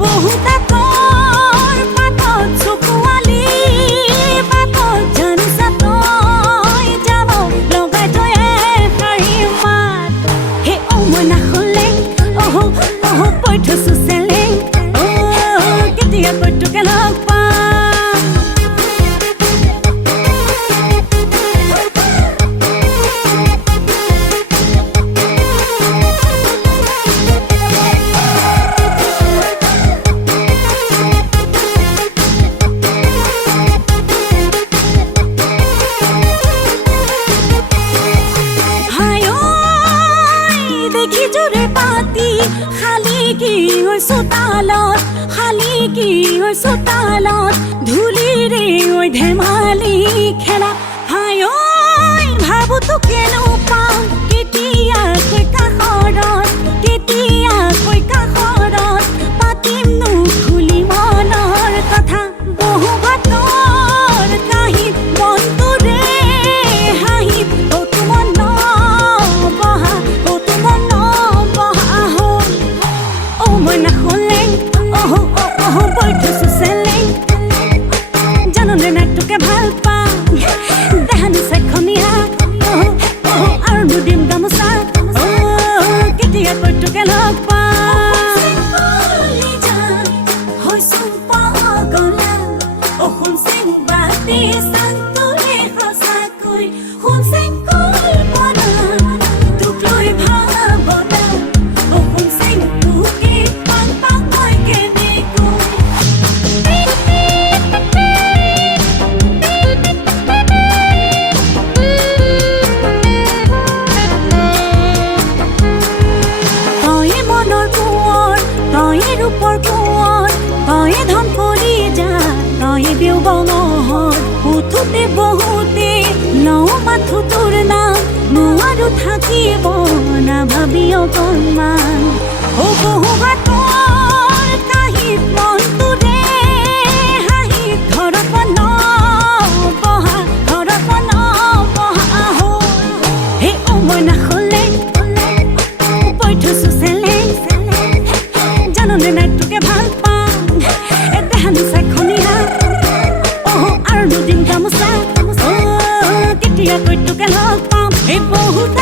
বহুতাতৰ পাতত চকুৱালি পাতত জানিছা তই যাব লগাই তই শাৰী মাত হে মই নাখলে পৈ থৈছো চেলেং কেতিয়া কইটোকে লগ পাম চোতালত ধূলিৰে ঐ ধেমালি খেলা হায় ভাবো তো কেনো পাওঁ কেতিয়াকৈ কাষৰত পাতিম নো খুলি মনৰ কথা বহু বাতৰ কাহিত মনটোৰে হাঁহিত তোমাৰ নবহা হ'ল মই নাখলে পৈ থৈছো চেলেং জাননে নাটকে ভাল পাওঁ দেহানি চেখনীয়া আৰু নুদিম গামোচা কেতিয়া কইটোকে লগ পাম হৈছো পগলা শুন চেং বাতি চান্তৰে সঁচাকৈ শুন চেং কল্পনা তোক লৈ ভাৱনা শুন চেং তোকে পাং মই তয়ে ধন কৰি যা তয়ে বিউ বঙহৰ উঠোতে বহুতে লওঁ মাথো তোৰ নাম নোৱাৰো থাকিব নাভাবি অকণমান বহু বাতৰ কাহিত মনটোৰে হাঁহিত ঘৰত নবহা হ'ল হে মই নাখলে পৈ থৈছো চেলেং জাননে নাটকে ভাল পাওঁ দেহানি চেখনীয়া আৰু নুদিম গামোচা কেতিয়া কইটোকে লগ পাম এই বহুত